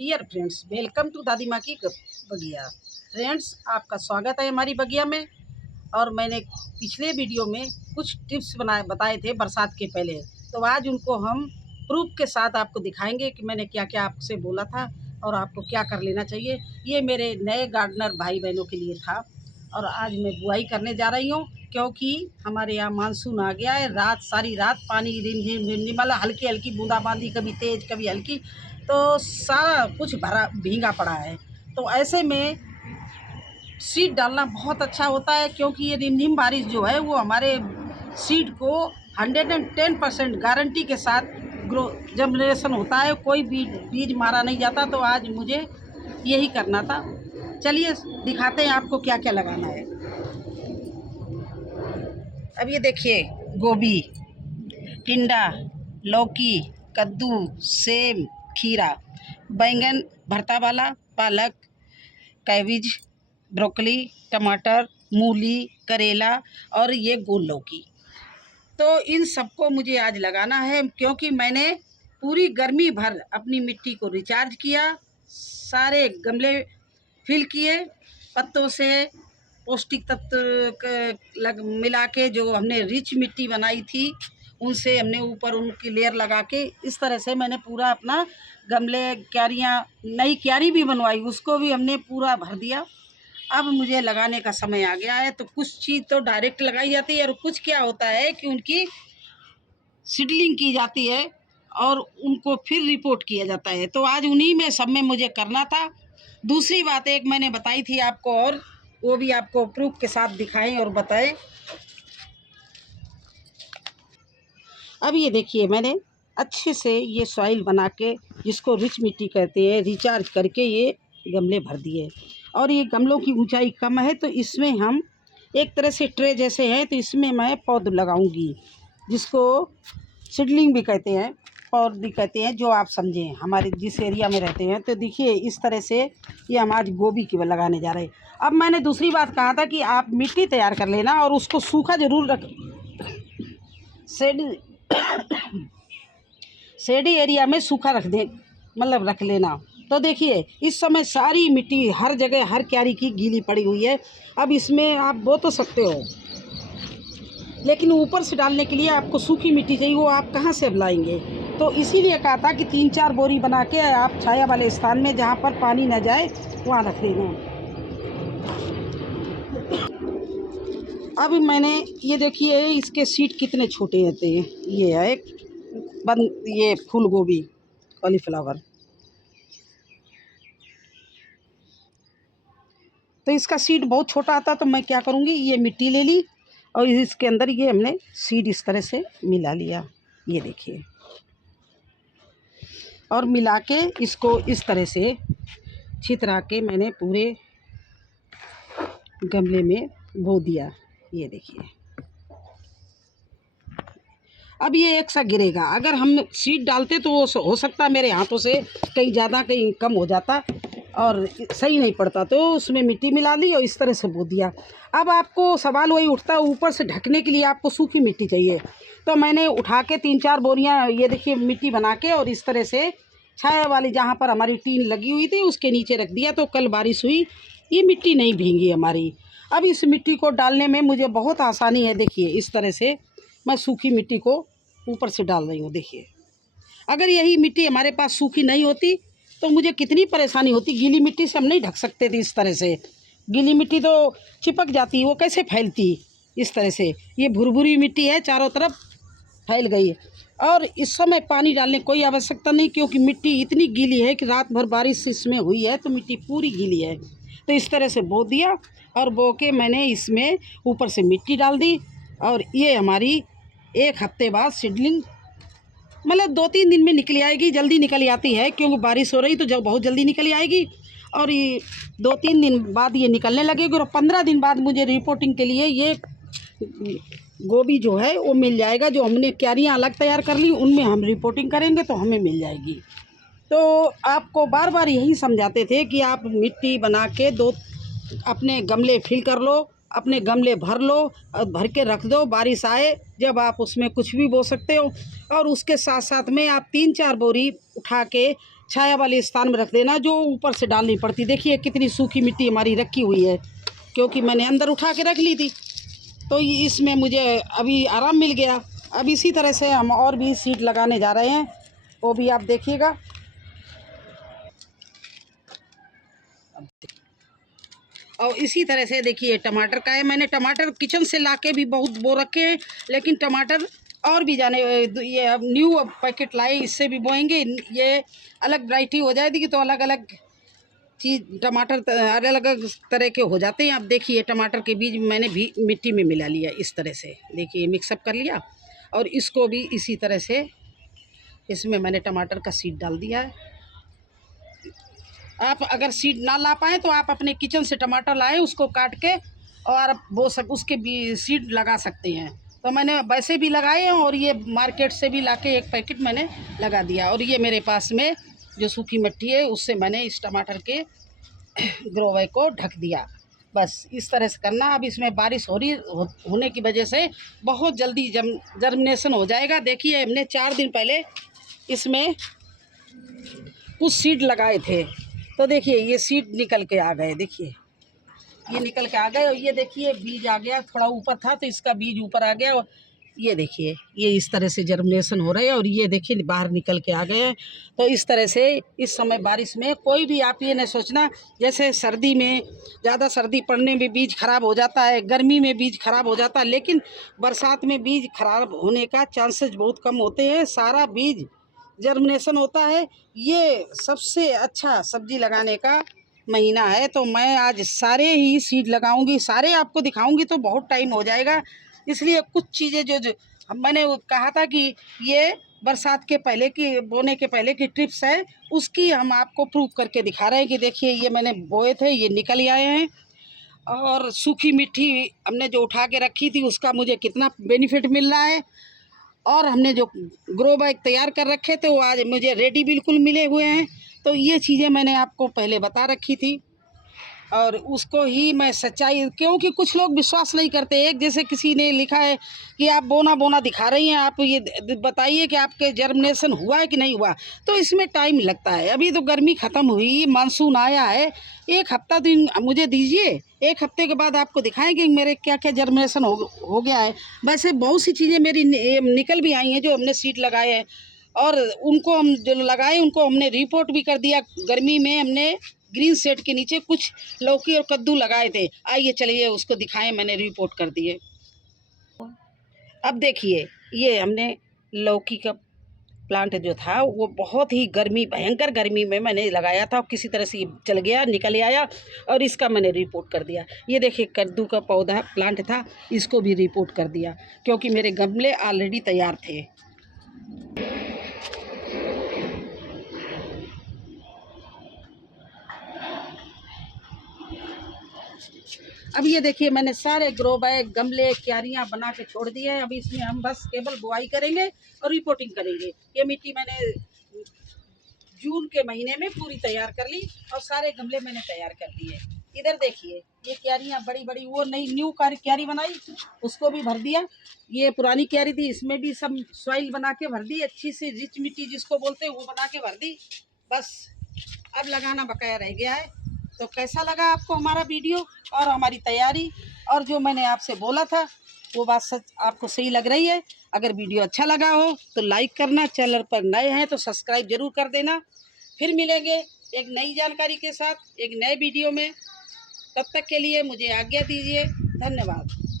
Dear friends, welcome to दादी माँ की बगिया। फ्रेंड्स, आपका स्वागत है हमारी बगिया में। और मैंने पिछले वीडियो में कुछ टिप्स बताए थे बरसात के पहले, तो आज उनको हम प्रूफ के साथ आपको दिखाएंगे कि मैंने क्या क्या आपसे बोला था और आपको क्या कर लेना चाहिए। ये मेरे नए गार्डनर भाई बहनों के लिए था। और आज मैं बुआई करने जा रही हूँ क्योंकि हमारे यहाँ मानसून आ गया है। सारी रात पानी रिमझिम रिमझिम, मतलब हल्की हल्की बूंदाबांदी, कभी तेज़ कभी हल्की, तो सारा कुछ भरा भींगा पड़ा है। तो ऐसे में सीड डालना बहुत अच्छा होता है क्योंकि ये रिमझिम बारिश जो है वो हमारे सीड को 110% गारंटी के साथ ग्रो जनरेशन होता है। कोई बीज मारा नहीं जाता। तो आज मुझे यही करना था। चलिए दिखाते हैं आपको क्या क्या लगाना है। अब ये देखिए, गोभी, टिंडा, लौकी, कद्दू, सेम, खीरा, बैंगन भरता वाला, पालक, कैबेज, ब्रोकली, टमाटर, मूली, करेला और ये गोल लौकी। तो इन सबको मुझे आज लगाना है क्योंकि मैंने पूरी गर्मी भर अपनी मिट्टी को रिचार्ज किया, सारे गमले फिल किए पत्तों से, पौष्टिक तत्व मिला के जो हमने रिच मिट्टी बनाई थी उनसे हमने ऊपर उनकी लेयर लगा के इस तरह से मैंने पूरा अपना गमले, क्यारियाँ, नई क्यारी भी बनवाई, उसको भी हमने पूरा भर दिया। अब मुझे लगाने का समय आ गया है। तो कुछ चीज़ तो डायरेक्ट लगाई जाती है और कुछ क्या होता है कि उनकी सीडलिंग की जाती है और उनको फिर रिपोर्ट किया जाता है। तो आज उन्हीं में सब में मुझे करना था। दूसरी बात एक मैंने बताई थी आपको, और वो भी आपको प्रूफ के साथ दिखाएं और बताएं। अब ये देखिए, मैंने अच्छे से ये सॉइल बना के, जिसको रिच मिट्टी कहते हैं, रिचार्ज करके ये गमले भर दिए। और ये गमलों की ऊंचाई कम है तो इसमें हम एक तरह से ट्रे जैसे हैं, तो इसमें मैं पौध लगाऊंगी, जिसको सीडलिंग भी कहते हैं, पौध भी कहते हैं, जो आप समझें हमारे जिस एरिया में रहते हैं। तो देखिए इस तरह से ये हम आज गोभी की लगाने जा रहे हैं। अब मैंने दूसरी बात कहा था कि आप मिट्टी तैयार कर लेना और उसको सूखा ज़रूर रख, शेडी एरिया में सूखा रख दे, मतलब रख लेना। तो देखिए इस समय सारी मिट्टी हर जगह, हर क्यारी की गीली पड़ी हुई है। अब इसमें आप बो तो सकते हो, लेकिन ऊपर से डालने के लिए आपको सूखी मिट्टी चाहिए, वो आप कहाँ से अब लाएंगे। तो इसीलिए कहा था कि 3-4 बोरी बना के आप छाया वाले स्थान में, जहाँ पर पानी न जाए, वहाँ रख देना। अब मैंने ये देखिए, इसके सीड कितने छोटे होते हैं। ये है एक ये फूल गोभी, कॉलीफ्लावर। तो इसका सीड बहुत छोटा आता, तो मैं क्या करूँगी, ये मिट्टी ले ली और इसके अंदर ये हमने सीड इस तरह से मिला लिया, ये देखिए, और मिला के इसको इस तरह से छितरा के मैंने पूरे गमले में बो दिया, ये देखिए। अब ये एक सा गिरेगा। अगर हम सीड डालते तो वो हो सकता मेरे हाथों से कहीं ज़्यादा कहीं कम हो जाता और सही नहीं पड़ता, तो उसमें मिट्टी मिला ली और इस तरह से बो दिया। अब आपको सवाल वही उठता है, ऊपर से ढकने के लिए आपको सूखी मिट्टी चाहिए। तो मैंने उठा के 3-4 बोरियां, ये देखिए, मिट्टी बना के और इस तरह से छाया वाली, जहाँ पर हमारी टीन लगी हुई थी, उसके नीचे रख दिया। तो कल बारिश हुई, ये मिट्टी नहीं भींगी हमारी। अब इस मिट्टी को डालने में मुझे बहुत आसानी है। देखिए इस तरह से मैं सूखी मिट्टी को ऊपर से डाल रही हूँ। देखिए, अगर यही मिट्टी हमारे पास सूखी नहीं होती तो मुझे कितनी परेशानी होती। गीली मिट्टी से हम नहीं ढक सकते थे इस तरह से, गीली मिट्टी तो चिपक जाती, वो कैसे फैलती इस तरह से। ये भुरभुरी मिट्टी है, चारों तरफ फैल गई है। और इस समय पानी डालने की कोई आवश्यकता नहीं क्योंकि मिट्टी इतनी गीली है कि रात भर बारिश इसमें हुई है, तो मिट्टी पूरी गीली है। तो इस तरह से बो दिया और बो के मैंने इसमें ऊपर से मिट्टी डाल दी। और ये हमारी 1 हफ्ते बाद सीडलिंग, मतलब 2-3 दिन में निकल आएगी। जल्दी निकल आती है क्योंकि बारिश हो रही, तो जब बहुत जल्दी निकल आएगी। और ये 2-3 दिन बाद ये निकलने लगेगी और 15 दिन बाद मुझे रिपोर्टिंग के लिए ये गोभी जो है वो मिल जाएगा। जो हमने क्यारियाँ अलग तैयार कर ली उनमें हम रिपोर्टिंग करेंगे तो हमें मिल जाएगी। तो आपको बार बार यही समझाते थे कि आप मिट्टी बना के अपने गमले फिल कर लो, अपने गमले भर लो और भर के रख दो। बारिश आए जब आप उसमें कुछ भी बो सकते हो। और उसके साथ साथ में आप 3-4 बोरी उठा के छाया वाले स्थान में रख देना, जो ऊपर से डालनी पड़ती। देखिए कितनी सूखी मिट्टी हमारी रखी हुई है, क्योंकि मैंने अंदर उठा के रख ली थी, तो इसमें मुझे अभी आराम मिल गया। अब इसी तरह से हम और भी सीड लगाने जा रहे हैं, वो भी आप देखिएगा। और इसी तरह से देखिए टमाटर का है, मैंने टमाटर किचन से लाके भी बहुत बो रखे हैं, लेकिन टमाटर और भी जाने, ये अब न्यू पैकेट लाए, इससे भी बोएंगे। ये अलग वैरायटी हो जाएगी, तो अलग अलग चीज़ टमाटर अलग अलग तरह के हो जाते हैं। अब देखिए टमाटर के बीज मैंने भी मिट्टी में मिला लिया इस तरह से, देखिए मिक्सअप कर लिया, और इसको भी इसी तरह से इसमें मैंने टमाटर का सीड डाल दिया है। आप अगर सीड ना ला पाएँ तो आप अपने किचन से टमाटर लाएँ, उसको काट के और वो सब उसके भी सीड लगा सकते हैं। तो मैंने वैसे भी लगाए हैं, और ये मार्केट से भी लाके एक पैकेट मैंने लगा दिया। और ये मेरे पास में जो सूखी मिट्टी है, उससे मैंने इस टमाटर के ग्रो बैग को ढक दिया। बस इस तरह से करना। अब इसमें बारिश होने की वजह से बहुत जल्दी जर्मिनेशन हो जाएगा। देखिए हमने 4 दिन पहले इसमें कुछ सीड लगाए थे, तो देखिए ये सीड निकल के आ गए, देखिए ये निकल के आ गए। और ये देखिए बीज आ गया, थोड़ा ऊपर था तो इसका बीज ऊपर आ गया, और ये देखिए ये इस तरह से जर्मिनेशन हो रहे हैं, और ये देखिए बाहर निकल के आ गए हैं। तो इस तरह से इस समय बारिश में कोई भी आप ये नहीं सोचना, जैसे सर्दी में ज़्यादा सर्दी पड़ने में बीज खराब हो जाता है, गर्मी में बीज खराब हो जाता है, लेकिन बरसात में बीज खराब होने का चांसेस बहुत कम होते हैं। सारा बीज जर्मिनेशन होता है। ये सबसे अच्छा सब्जी लगाने का महीना है। तो मैं आज सारे ही सीड लगाऊंगी, सारे आपको दिखाऊंगी, तो बहुत टाइम हो जाएगा। इसलिए कुछ चीज़ें जो मैंने कहा था कि ये बरसात के पहले की, बोने के पहले की ट्रिप्स है, उसकी हम आपको प्रूव करके दिखा रहे हैं कि देखिए ये मैंने बोए थे, ये निकल ही आए हैं। और सूखी मिट्टी हमने जो उठा के रखी थी, उसका मुझे कितना बेनिफिट मिल रहा है। और हमने जो ग्रो बैग तैयार कर रखे थे, वो आज मुझे रेडी बिल्कुल मिले हुए हैं। तो ये चीज़ें मैंने आपको पहले बता रखी थी, और उसको ही मैं सच्चाई, क्योंकि कुछ लोग विश्वास नहीं करते। एक जैसे किसी ने लिखा है कि आप बोना बोना दिखा रही हैं, आप ये बताइए कि आपके जर्मिनेशन हुआ है कि नहीं हुआ। तो इसमें टाइम लगता है। अभी तो गर्मी ख़त्म हुई, मानसून आया है, 1 हफ्ता तो मुझे दीजिए, 1 हफ्ते के बाद आपको दिखाएंगे मेरे क्या क्या जर्मिनेशन हो गया है। वैसे बहुत सी चीज़ें मेरी निकल भी आई हैं जो हमने सीड लगाए हैं, और उनको हम जो लगाए उनको हमने रिपोर्ट भी कर दिया। गर्मी में हमने ग्रीन शेड के नीचे कुछ लौकी और कद्दू लगाए थे, आइए चलिए उसको दिखाएं, मैंने रिपोर्ट कर दिए। अब देखिए ये हमने लौकी का प्लांट जो था, वो बहुत ही भयंकर गर्मी में मैंने लगाया था, किसी तरह से ये चल गया, निकल आया, और इसका मैंने रिपोर्ट कर दिया। ये देखिए कद्दू का पौधा प्लांट था, इसको भी रिपोर्ट कर दिया, क्योंकि मेरे गमले ऑलरेडी तैयार थे। अब ये देखिए मैंने सारे ग्रो बैग, गमले, क्यारियाँ बना के छोड़ दिए हैं। अभी इसमें हम बस केवल बुआई करेंगे और रिपोर्टिंग करेंगे। ये मिट्टी मैंने जून के महीने में पूरी तैयार कर ली, और सारे गमले मैंने तैयार कर दिए। इधर देखिए ये क्यारियाँ बड़ी बड़ी, वो नई न्यू क्यारी बनाई, उसको भी भर दिया। ये पुरानी क्यारी थी, इसमें भी सब सॉइल बना के भर दी, अच्छी सी रिच मिट्टी जिसको बोलते हैं, वो बना के भर दी। बस अब लगाना बकाया रह गया है। तो कैसा लगा आपको हमारा वीडियो और हमारी तैयारी, और जो मैंने आपसे बोला था वो बात सच आपको सही लग रही है? अगर वीडियो अच्छा लगा हो तो लाइक करना, चैनल पर नए हैं तो सब्सक्राइब जरूर कर देना। फिर मिलेंगे एक नई जानकारी के साथ एक नए वीडियो में। तब तक के लिए मुझे आज्ञा दीजिए। धन्यवाद।